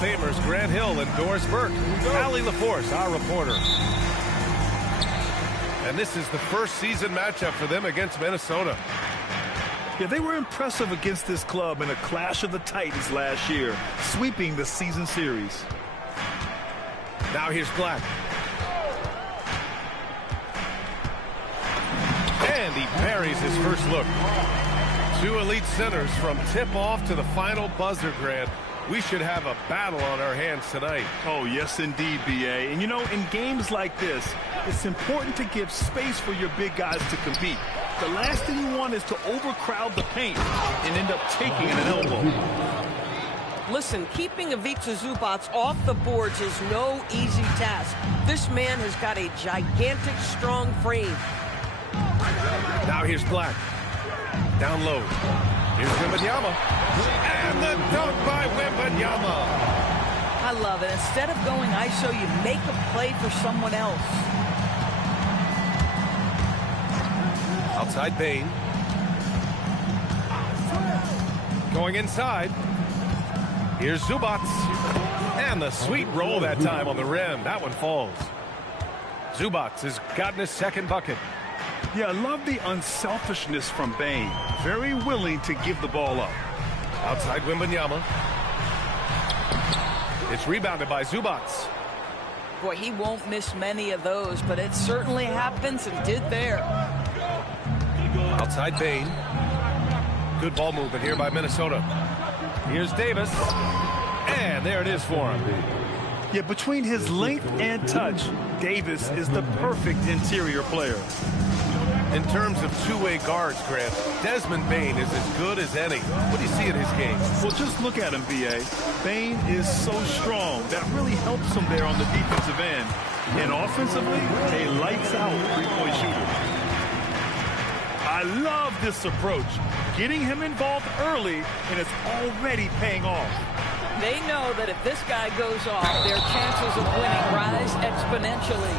Famers Grant Hill and Doris Burke. Allie LaForce, our reporter. And this is the first season matchup for them against Minnesota. Yeah, they were impressive against this club in a clash of the Titans last year, sweeping the season series. Now here's Black. And he buries his first look. Two elite centers from tip-off to the final buzzer, Grant. We should have a battle on our hands tonight. Oh, yes, indeed, B.A. And, you know, in games like this, it's important to give space for your big guys to compete. The last thing you want is to overcrowd the paint and end up taking an elbow. Listen, keeping Ivica Zubac off the boards is no easy task. This man has got a gigantic, strong frame. Now here's Black. Down low. Here's Wembanyama. And the dunk by Wembanyama. I love it. Instead of going ISO, you make a play for someone else. Outside Bane. Going inside. Here's Zubac. And the sweet roll that time on the rim. That one falls. Zubac has gotten his second bucket. Yeah, I love the unselfishness from Bane. Very willing to give the ball up. Outside Wembanyama. It's rebounded by Zubac. Boy, he won't miss many of those, but it certainly happens and did there. Outside Bane. Good ball movement here by Minnesota. Here's Davis. And there it is for him. Yeah, between his length and touch, Davis is the perfect interior player. In terms of two-way guards, Grant, Desmond Bane is as good as any. What do you see in his game? Well, just look at him, B.A. Bane is so strong. That really helps him there on the defensive end. And offensively, a lights-out three-point shooter. I love this approach. Getting him involved early, and it's already paying off. They know that if this guy goes off, their chances of winning rise exponentially.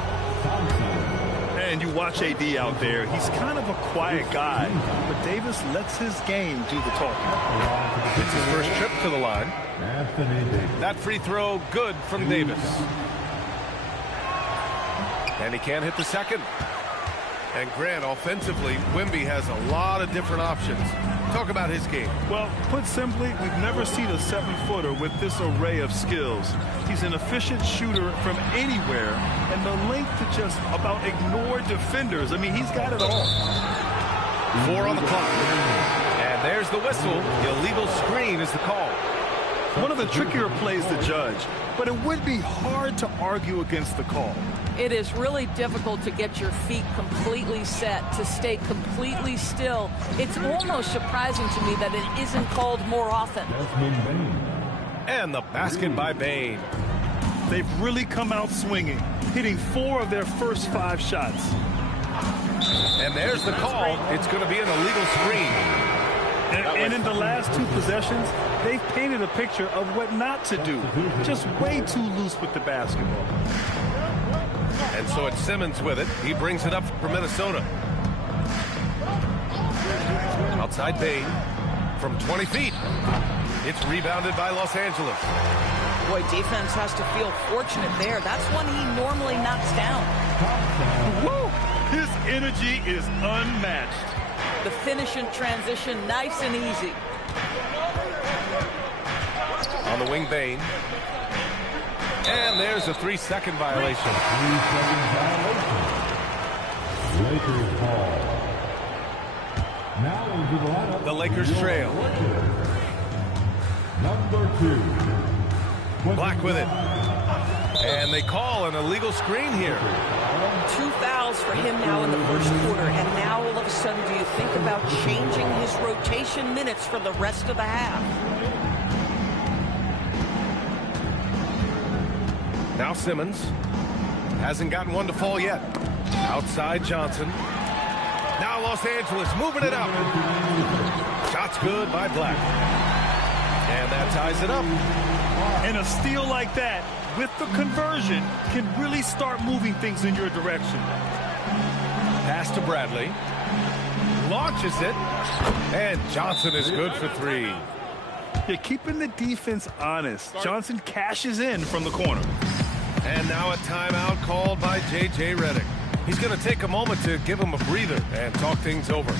And you watch AD out there. He's kind of a quiet guy, but Davis lets his game do the talking. It's his first trip to the line. That free throw good from Davis. And he can't hit the second. And Grant, offensively, Wemby has a lot of different options. Talk about his game. Well, put simply, we've never seen a 7-footer with this array of skills. He's an efficient shooter from anywhere, and the length to just about ignore defenders. I mean, he's got it all. 4 on the clock. And there's the whistle. The illegal screen is the call. One of the trickier plays to judge, but it would be hard to argue against the call. It is really difficult to get your feet completely set, to stay completely still. It's almost surprising to me that it isn't called more often. And the basket by Bane. They've really come out swinging, hitting 4 of their first 5 shots. And there's the call. It's going to be an illegal screen. And in the last 2 possessions, they've painted a picture of what not to do. Just way too loose with the basketball. And so it's Simmons with it. He brings it up for Minnesota. Outside Bane from 20 feet. It's rebounded by Los Angeles. Boy, defense has to feel fortunate there. That's one he normally knocks down. Woo! His energy is unmatched. The finish in transition, nice and easy. On the wing, Bane. And there's a 3-second violation. 3-second violation. Lakers ball. Now into the lineup. The Lakers trail. Number 2. Black with it. And they call an illegal screen here. 2 fouls for him now in the first quarter. And now all of a sudden, do you think about changing his rotation minutes for the rest of the half? Now Simmons hasn't gotten one to fall yet. Outside Johnson. Now Los Angeles moving it up. Shots good by Black. And that ties it up. And a steal like that, with the conversion, can really start moving things in your direction. Pass to Bradley. Launches it. And Johnson is good for 3. You're keeping the defense honest. Johnson cashes in from the corner. And now a timeout called by J.J. Redick. He's going to take a moment to give him a breather and talk things over.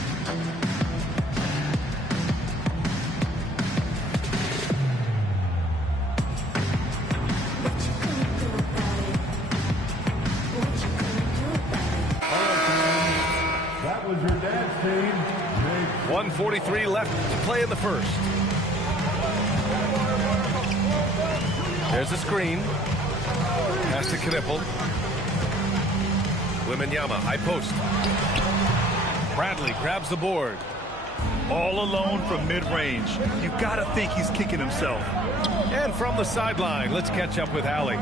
That was your dad's team. 1:43 left to play in the first. There's a screen. Pass to Knipple. Wembanyama, high post. Bradley grabs the board. All alone from mid-range. You got to think he's kicking himself. And from the sideline, let's catch up with Allie.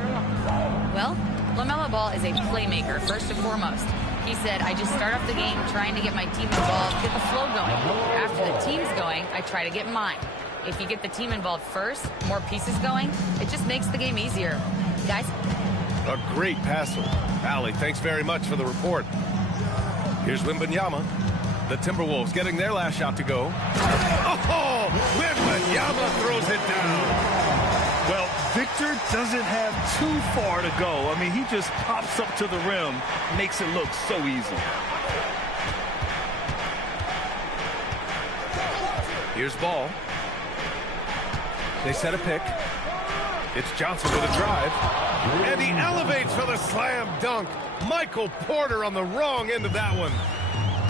Well, LaMelo Ball is a playmaker, first and foremost. He said, I just start off the game trying to get my team involved, get the flow going. After the team's going, I try to get mine. If you get the team involved first, more pieces going, it just makes the game easier. Guys? A great passer. Allie, thanks very much for the report. Here's Wembanyama. The Timberwolves getting their last shot to go. Oh, Wembanyama throws it down. Well, Victor doesn't have too far to go. I mean, he just pops up to the rim, makes it look so easy. Here's Ball. They set a pick. It's Johnson with a drive. And he elevates for the slam dunk. Michael Porter on the wrong end of that one.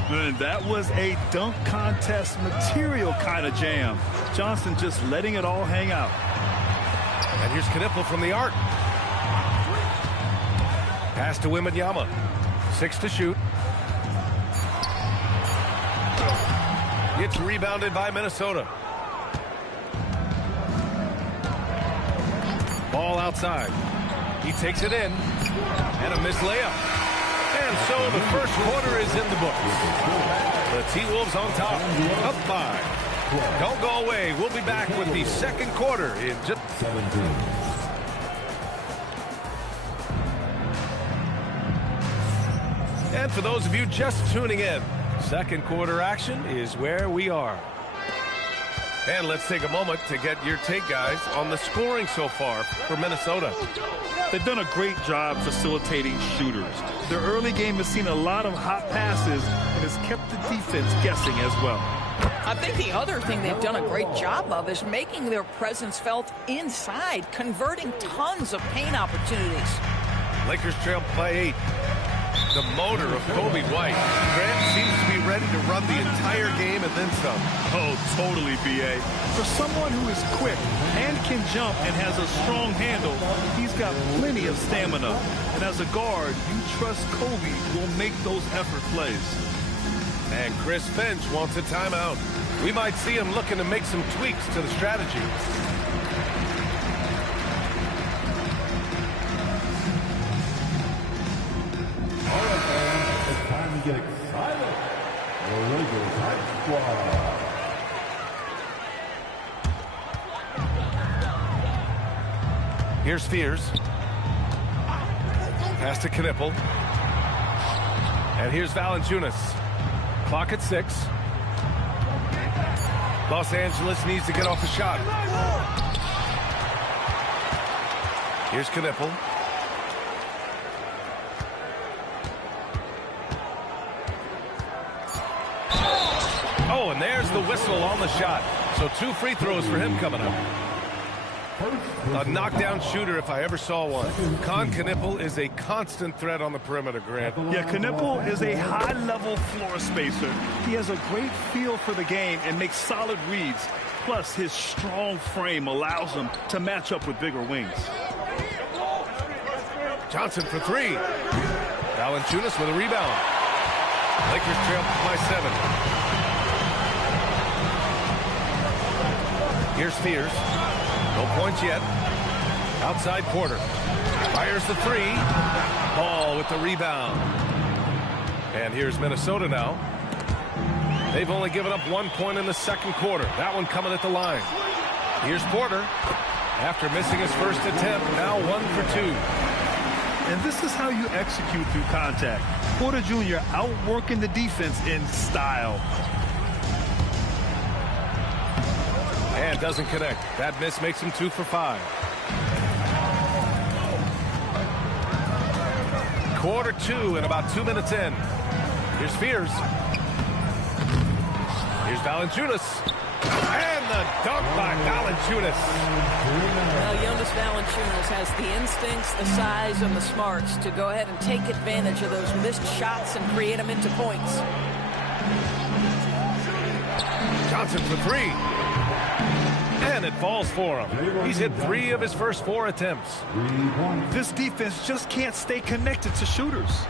And that was a dunk contest material kind of jam. Johnson just letting it all hang out. And here's Knipple from the arc. Pass to Wembanyama. 6 to shoot. It's rebounded by Minnesota. Ball outside. He takes it in. And a missed layup. And so the first quarter is in the books. The T-Wolves on top. Up 5. Don't go away. We'll be back with the second quarter in just 17. And for those of you just tuning in, second quarter action is where we are. And let's take a moment to get your take, guys, on the scoring so far for Minnesota. They've done a great job facilitating shooters. Their early game has seen a lot of hot passes and has kept the defense guessing as well. I think the other thing they've done a great job of is making their presence felt inside, converting tons of paint opportunities. Lakers trail by 8. The motor of Kobe White. Grant seems to be ready to run the entire game and then some. Oh, totally, B.A. For someone who is quick and can jump and has a strong handle, he's got plenty of stamina. And as a guard, you trust Kobe will make those effort plays. And Chris Finch wants a timeout. We might see him looking to make some tweaks to the strategy. All right, fans, it's time to get excited. The Lakers Hype Squad. Here's Fears. Pass to Knipple. And here's Valanciunas. Clock at 6. Los Angeles needs to get off a shot. Here's Knipple. Oh, and there's the whistle on the shot. So 2 free throws for him coming up. A knockdown shooter if I ever saw one. Con Knipple is a constant threat on the perimeter, Grant. Yeah, Knipple is a high-level floor spacer. He has a great feel for the game and makes solid reads. Plus, his strong frame allows him to match up with bigger wings. Johnson for 3. Valanciunas with a rebound. Lakers trail by 7. Here's Fears. No points yet. Outside Porter. Fires the 3. Ball with the rebound. And here's Minnesota now. They've only given up 1 point in the second quarter. That one coming at the line. Here's Porter. After missing his first attempt, now 1 for 2. And this is how you execute through contact. Porter Jr. outworking the defense in style. And doesn't connect. That miss makes him 2 for 5. Quarter 2 and about 2 minutes in. Here's Fears. Here's Valanciunas. And the dunk by Valanciunas. Well, Jonas Valanciunas has the instincts, the size, and the smarts to go ahead and take advantage of those missed shots and create them into points. Johnson for 3. And it falls for him. He's hit 3 of his first 4 attempts. This defense just can't stay connected to shooters.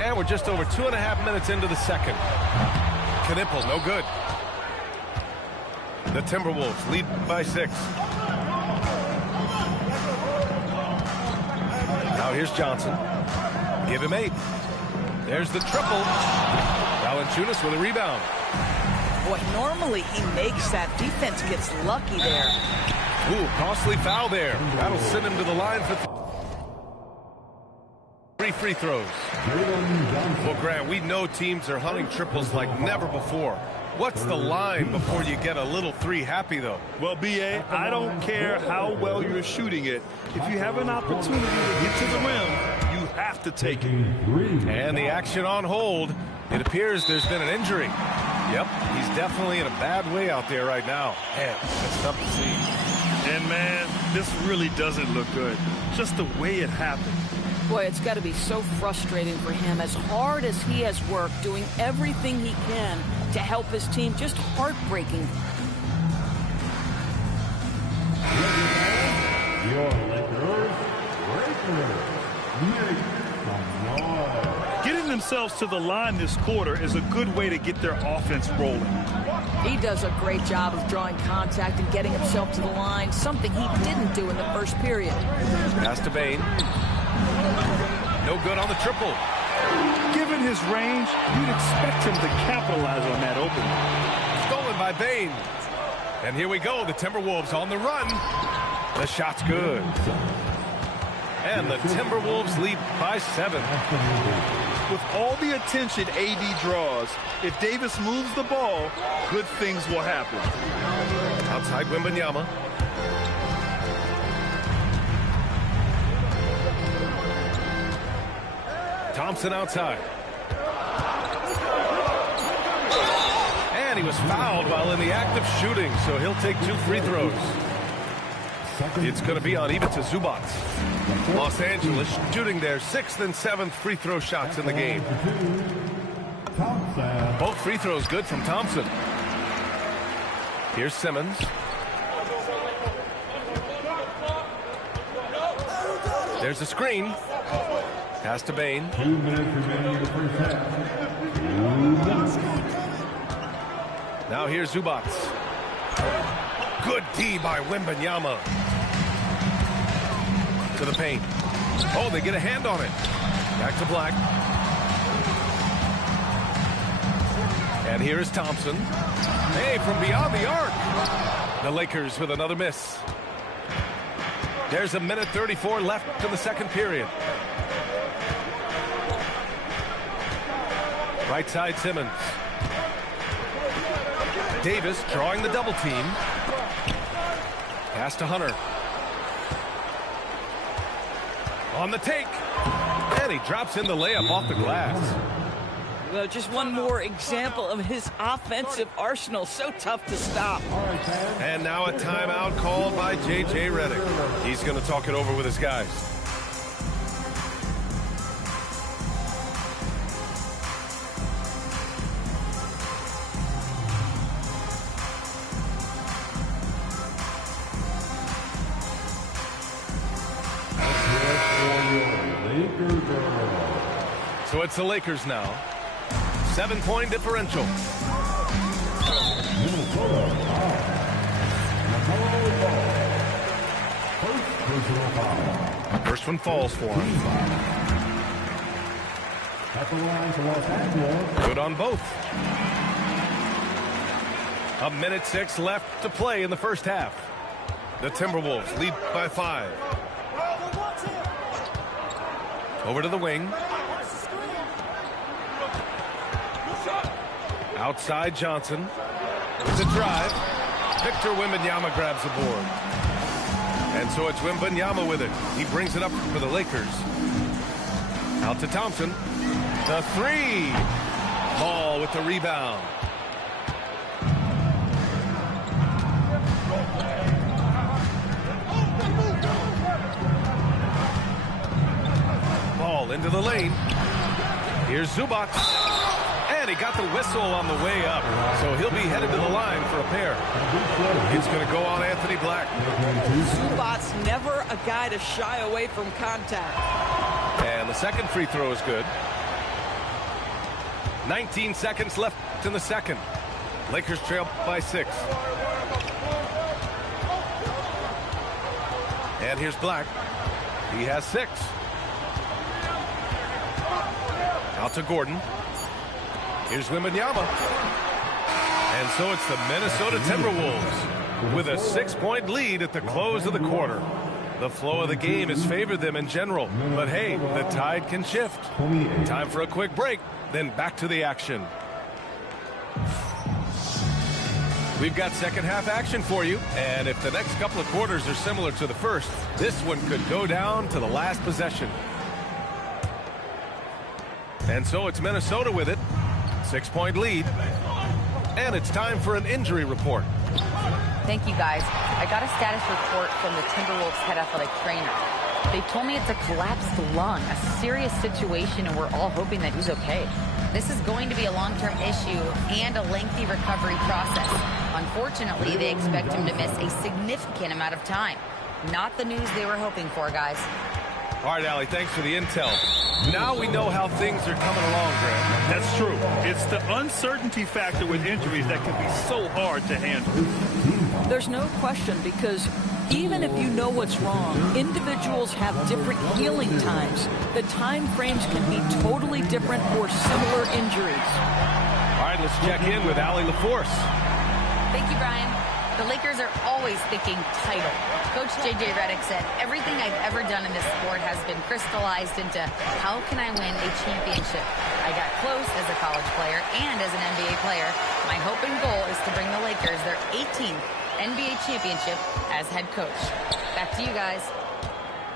And we're just over 2.5 minutes into the second. Knipple, no good. The Timberwolves lead by 6. Now here's Johnson. Give him 8. There's the triple. Valanciunas with a rebound. Boy, normally he makes that. Defense gets lucky there. Ooh, costly foul there. That'll send him to the line for 3 free throws. Well, Grant, we know teams are hunting triples like never before. What's the line before you get a little 3 happy, though? Well, B.A., I don't care how well you're shooting it. If you have an opportunity to get to the rim, you have to take it. And the action on hold. It appears there's been an injury. Yep, he's definitely in a bad way out there right now. Man, that's tough to see. And, man, this really doesn't look good. Just the way it happened. Boy, it's got to be so frustrating for him. As hard as he has worked, doing everything he can to help his team, just heartbreaking. Your Lakers, Getting themselves to the line this quarter is a good way to get their offense rolling. He does a great job of drawing contact and getting himself to the line, something he didn't do in the first period. Pass to Bane. No good on the triple. Given his range, you'd expect him to capitalize on that opening. Stolen by Bane. And here we go. The Timberwolves on the run. The shot's good. And the Timberwolves lead by 7. With all the attention AD draws, if Davis moves the ball, good things will happen. Outside Wembanyama. Thompson outside. And he was fouled while in the act of shooting, so he'll take 2 free throws. It's going to be on Ivica Zubac. Los Angeles shooting their 6th and 7th free throw shots in the game. Both free throws good from Thompson. Here's Simmons. There's a screen. Pass to Bane. 2 minutes remaining in the first half. Now here's Zubac. Good D by Wembanyama. To the paint. Oh, they get a hand on it. Back to Black. And here is Thompson. Hey, from beyond the arc. The Lakers with another miss. There's 1:34 left in the second period. Right side Simmons. Davis drawing the double team. Pass to Hunter. On the take. And he drops in the layup off the glass. Well, just one more example of his offensive arsenal. So tough to stop. And now a timeout called by J.J. Redick. He's going to talk it over with his guys. So it's the Lakers now. 7-point differential. First one falls for him. At the line for Los Angeles. Good on both. 1:06 left to play in the first half. The Timberwolves lead by 5. Over to the wing. Outside Johnson. With the drive. Victor Wembanyama grabs the board. And so it's Wembanyama with it. He brings it up for the Lakers. Out to Thompson. The three. Ball with the rebound. Ball into the lane. Here's Zubac. And he got the whistle on the way up. So he'll be headed to the line for a pair. It's going to go on Anthony Black. Zubac's never a guy to shy away from contact. And the second free throw is good. 19 seconds left in the second. Lakers trail by 6. And here's Black. He has 6. Out to Gordon. Here's Wembanyama. And so it's the Minnesota Timberwolves with a 6-point lead at the close of the quarter. The flow of the game has favored them in general. But hey, the tide can shift. Time for a quick break, then back to the action. We've got second half action for you. And if the next couple of quarters are similar to the first, this one could go down to the last possession. And so it's Minnesota with it. 6-point lead. And it's time for an injury report. Thank you, guys. I got a status report from the Timberwolves head athletic trainer. They told me it's a collapsed lung, a serious situation, and we're all hoping that he's okay. This is going to be a long-term issue and a lengthy recovery process. Unfortunately, they expect him to miss a significant amount of time. Not the news they were hoping for, guys. All right, Allie, thanks for the intel. Now we know how things are coming along, Grant. That's true. It's the uncertainty factor with injuries that can be so hard to handle. There's no question, because even if you know what's wrong, individuals have different healing times. The time frames can be totally different for similar injuries. All right, let's check in with Allie LaForce. Thank you, Brian. The Lakers are always thinking title. Coach J.J. Redick said, everything I've ever done in this sport has been crystallized into how can I win a championship. I got close as a college player and as an NBA player. My hope and goal is to bring the Lakers their 18th NBA championship as head coach. Back to you guys.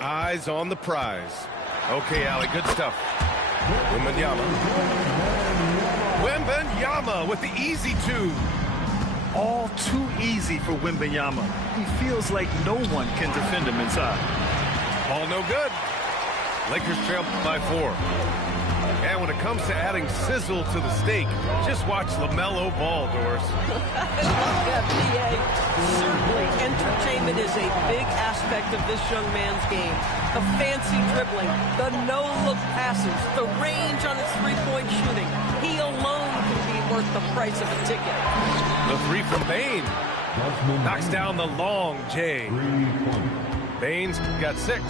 Eyes on the prize. Okay, Allie, good stuff. Wembanyama with the easy 2. All too easy for Wembanyama. He feels like no one can defend him inside. Ball no good. Lakers trail by 4. And when it comes to adding sizzle to the steak, just watch LaMelo Ball, Doris. I love that, PA. Certainly, entertainment is a big aspect of this young man's game. The fancy dribbling, the no-look passes, the range on his three-point shooting. He alone can be worth the price of a ticket. The 3 from Bane. Knocks down the long J. Bane's got 6.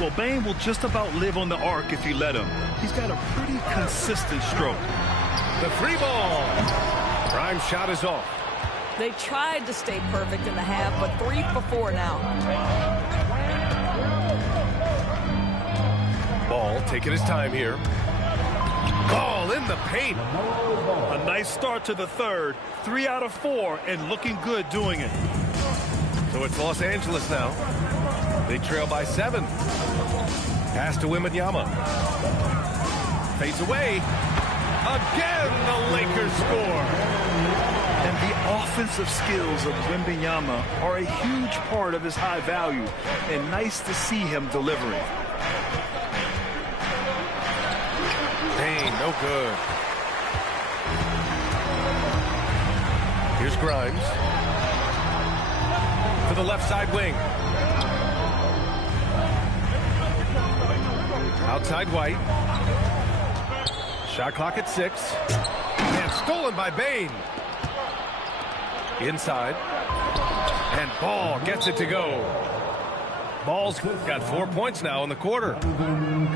Well, Bane will just about live on the arc if you let him. He's got a pretty consistent stroke. The 3 ball. Prime shot is off. They tried to stay perfect in the half, but 3 for 4 now. Ball taking his time here. Ball in the paint. A nice start to the third. 3 out of 4 and looking good doing it. So it's Los Angeles now. They trail by 7. Pass to Wembanyama. Fades away. Again, the Lakers score. And the offensive skills of Wembanyama are a huge part of his high value. And nice to see him delivering. Dang, no good. Here's Grimes. To the left side wing. Outside White. Shot clock at 6. And stolen by Bane. Inside. And Ball gets it to go. Ball's got 4 points now in the quarter.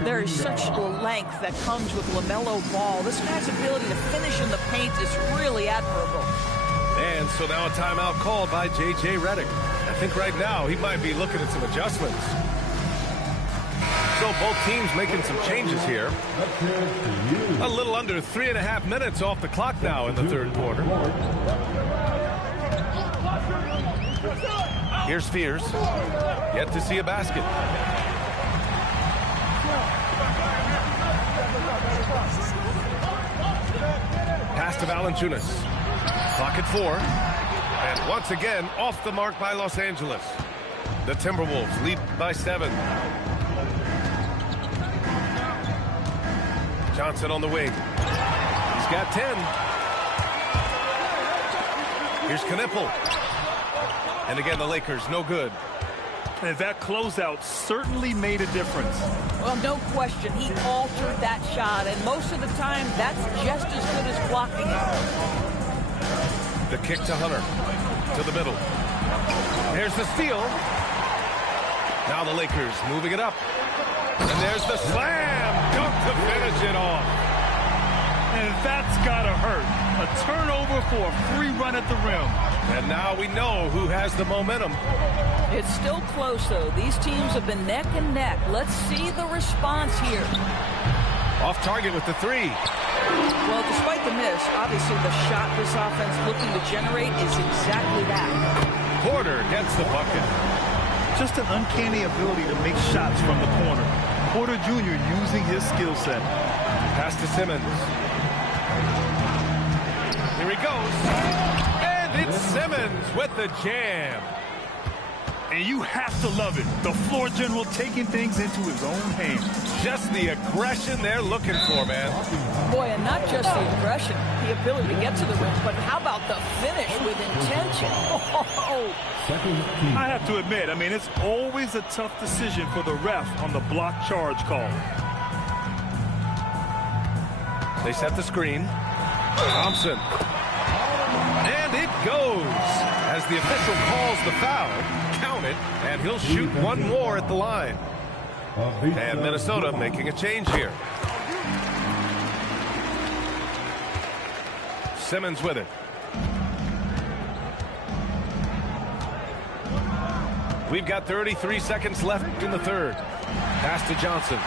There is such length that comes with LaMelo Ball. This guy's ability to finish in the paint is really admirable. And so now a timeout called by J.J. Redick. I think right now he might be looking at some adjustments. So both teams making some changes here. A little under 3.5 minutes off the clock now in the third quarter. Here's Fears. Yet to see a basket. Pass to Valanciunas. Clock at 4. And once again, off the mark by Los Angeles. The Timberwolves lead by 7. Johnson on the wing. He's got 10. Here's Knipple. And again, the Lakers, no good. And that closeout certainly made a difference. Well, no question. He altered that shot, and most of the time, that's just as good as blocking it. The kick to Hunter. To the middle. There's the steal. Now the Lakers moving it up. And there's the slam dunk to finish it off. And that's gotta hurt. A turnover for a free run at the rim. And now we know who has the momentum. It's still close, though. These teams have been neck and neck. Let's see the response here. Off target with the 3. Well, despite the miss, obviously the shot this offense looking to generate is exactly that. Porter gets the bucket. Just an uncanny ability to make shots from the corner. Porter Jr. using his skill set. Pass to Simmons. Here he goes. And it's Simmons with the jam. And you have to love it. The floor general taking things into his own hands. Just the aggression they're looking for, man. Boy, and not just the aggression, the ability to get to the rim, but how about the finish with intention? Oh. I have to admit, I mean, it's always a tough decision for the ref on the block charge call. They set the screen. Thompson. And it goes. As the official calls the foul, count it, and he'll shoot one more at the line. And Minnesota making a change here. Simmons with it. We've got 33 seconds left in the third. Pass to Johnson.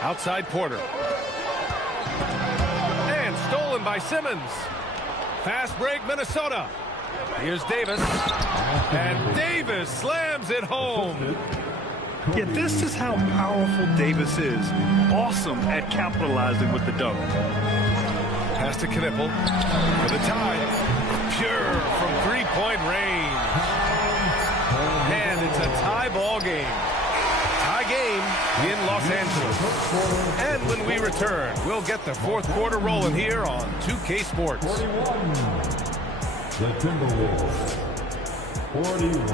Outside Porter. And stolen by Simmons. Fast break, Minnesota. Here's Davis. And Davis slams it home. Yeah, this is how powerful Davis is. Awesome at capitalizing with the dunk. Pass to Knipple. For the tie. Pure from three-point range. And it's a tie ball game. Tie game in Los Angeles. And when we return, we'll get the fourth quarter rolling here on 2K Sports. 41. The Timberwolves. 41.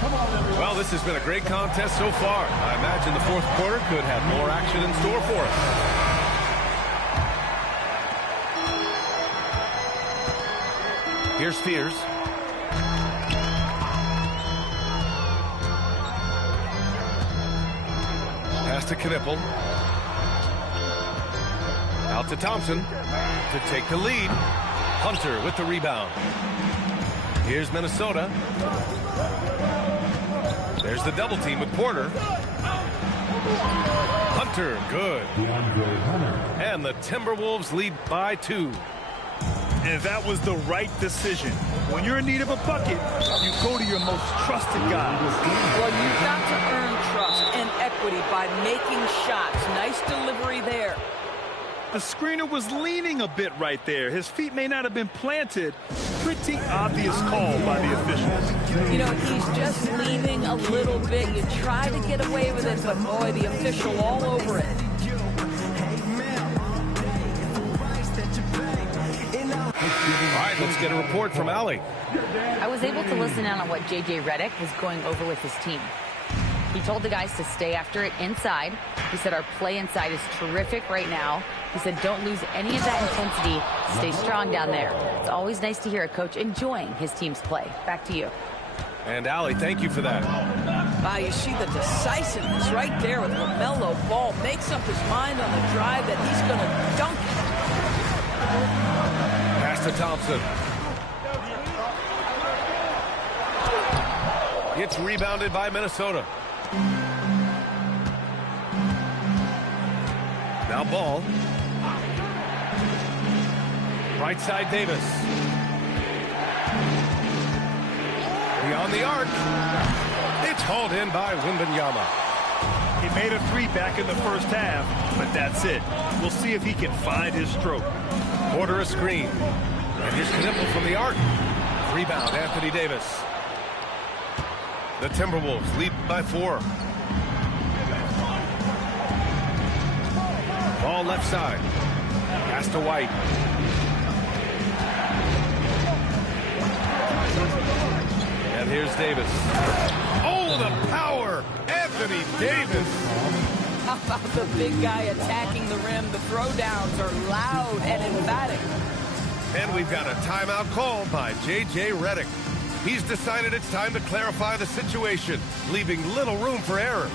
Come on, everyone. Well, this has been a great contest so far. I imagine the fourth quarter could have more action in store for us. Here's Fears. Pass to Knipple. Out to Thompson to take the lead. Hunter with the rebound. Here's Minnesota. There's the double team with Porter. Hunter, good. DeAndre Hunter. And the Timberwolves lead by 2. And that was the right decision. When you're in need of a bucket, you go to your most trusted guy. Well, you've got to earn trust and equity by making shots. Nice delivery there. The screener was leaning a bit right there. His feet may not have been planted. Pretty obvious call by the officials. You know, he's just leaning a little bit. You try to get away with it, but boy, the official all over it. All right, let's get a report from Allie. I was able to listen in on what J.J. Redick was going over with his team. He told the guys to stay after it inside. He said our play inside is terrific right now. He said don't lose any of that intensity. Stay strong down there. It's always nice to hear a coach enjoying his team's play. Back to you. And Allie, thank you for that. Wow, you see the decisiveness right there with LaMelo Ball. Makes up his mind on the drive that he's going to dunk it. Pass to Thompson. It's rebounded by Minnesota. Now ball. Right side Davis. Beyond the arc. It's hauled in by Wembanyama. He made a three back in the first half, but that's it. We'll see if he can find his stroke. Order a screen. And here's Knipple from the arc. Rebound, Anthony Davis. The Timberwolves lead by 4. Ball left side. Pass to White. And here's Davis. Oh, the power! Anthony Davis. How about the big guy attacking the rim? The throwdowns are loud and emphatic. And we've got a timeout call by J.J. Redick. He's decided it's time to clarify the situation, leaving little room for error.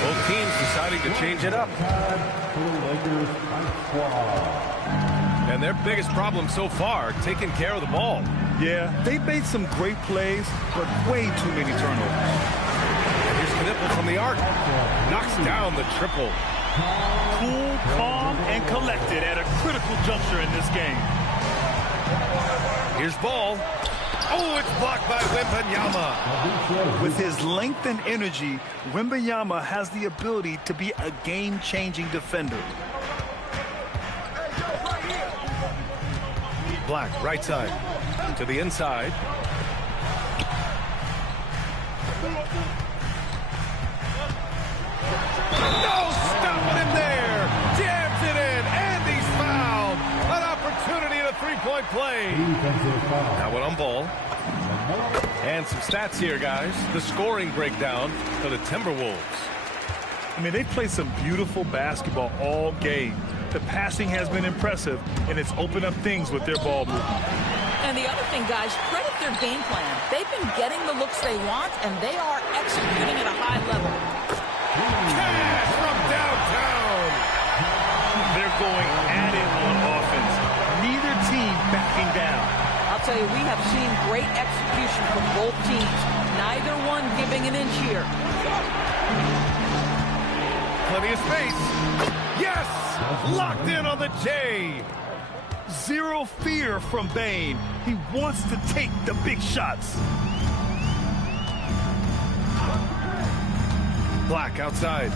Both teams deciding to change it up. And their biggest problem so far, taking care of the ball. Yeah, they made some great plays, but way too many turnovers. And here's Knipple from the arc. Knocks down the triple. Cool, calm, and collected at a critical juncture in this game. Here's Ball. Oh, it's blocked by Wembanyama. With his length and energy, Wembanyama has the ability to be a game-changing defender. Black, right side. To the inside. No, stopping him there. Jams it in, and he's fouled. An opportunity at a three-point play. Now one on Ball. And some stats here, guys. The scoring breakdown for the Timberwolves. I mean, they play some beautiful basketball all game. The passing has been impressive, and it's opened up things with their ball movement. And the other thing, guys, credit their game plan. They've been getting the looks they want, and they are executing at a high level. Cash from downtown. They're going at it on offense. Neither team backing down. I'll tell you, we have seen great execution from both teams. Neither one giving an inch here. Plenty of space. Yes! Locked in on the J. Zero fear from Bane. He wants to take the big shots. Black outside.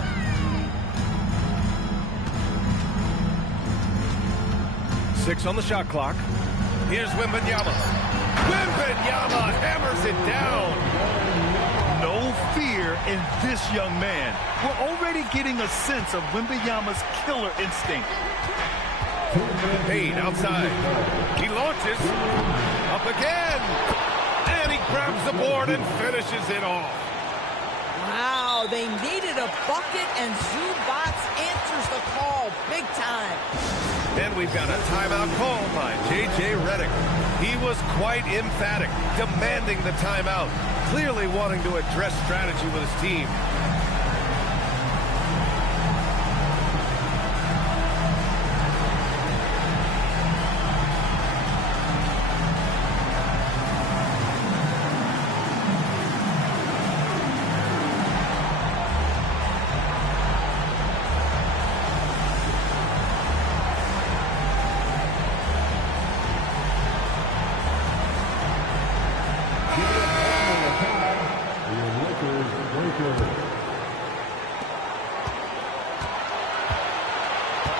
Six on the shot clock. Here's Wembanyama. Wembanyama hammers it down. No fear in this young man. We're already getting a sense of Wembanyama's killer instinct. Payne outside. He launches. Up again. And he grabs the board and finishes it off. Wow, they needed a bucket, and Zubac answers the call big time. And we've got a timeout call by J.J. Redick. He was quite emphatic, demanding the timeout, clearly wanting to address strategy with his team.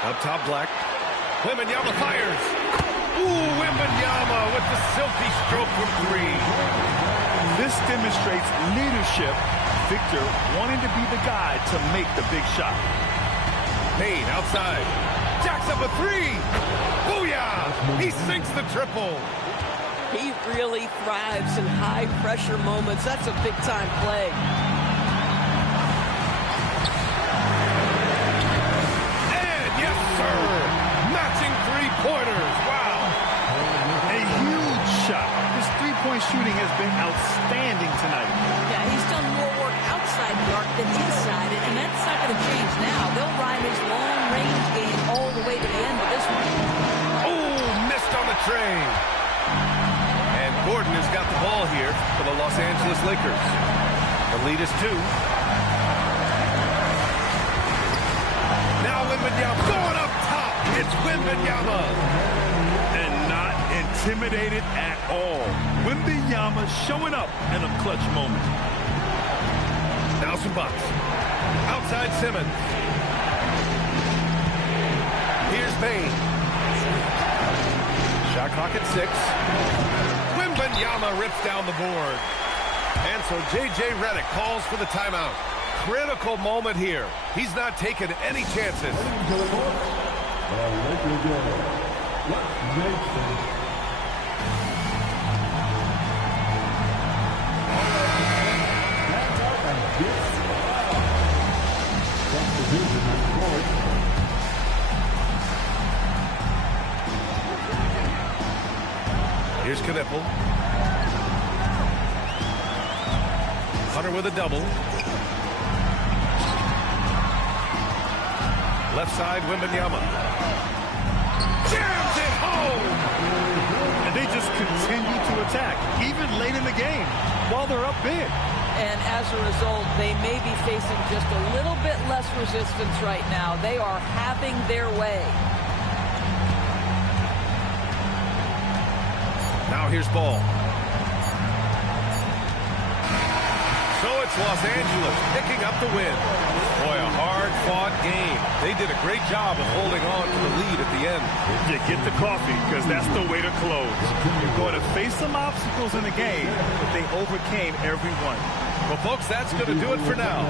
Up top, Black. Wembanyama fires. Ooh, Wembanyama with the silky stroke from 3. This demonstrates leadership. Victor wanting to be the guy to make the big shot. Payne outside. Jacks up a 3. Booyah! He sinks the triple. He really thrives in high-pressure moments. That's a big-time play. And yes, sir! Matching three-pointers. Wow! A huge shot. His three-point shooting has been outstanding tonight. Yeah, he's done more work outside the arc than inside it, and that's not going to change now. They'll ride his long-range game all the way to the end of this one. Oh, missed on the train. And Gordon has got the ball here Angeles Lakers. The lead is 2. Now Wembanyama going up top. It's Wembanyama. And not intimidated at all. Wembanyama showing up in a clutch moment. Now some Bucks. Outside Simmons. Here's Bane. Shot clock at 6. Wembanyama rips down the board. And so J.J. Redick calls for the timeout. Critical moment here. He's not taking any chances. Here's Knipple. Hunter with a double. Left side, Wembanyama. Jams it home! And they just continue to attack, even late in the game, while they're up big. And as a result, they may be facing just a little bit less resistance right now. They are having their way. Now here's Ball. So it's Los Angeles picking up the win. Boy, a hard-fought game. They did a great job of holding on to the lead at the end. You get the coffee, because that's the way to close. You're going to face some obstacles in the game, but they overcame every one. Well, folks, that's going to do it for now.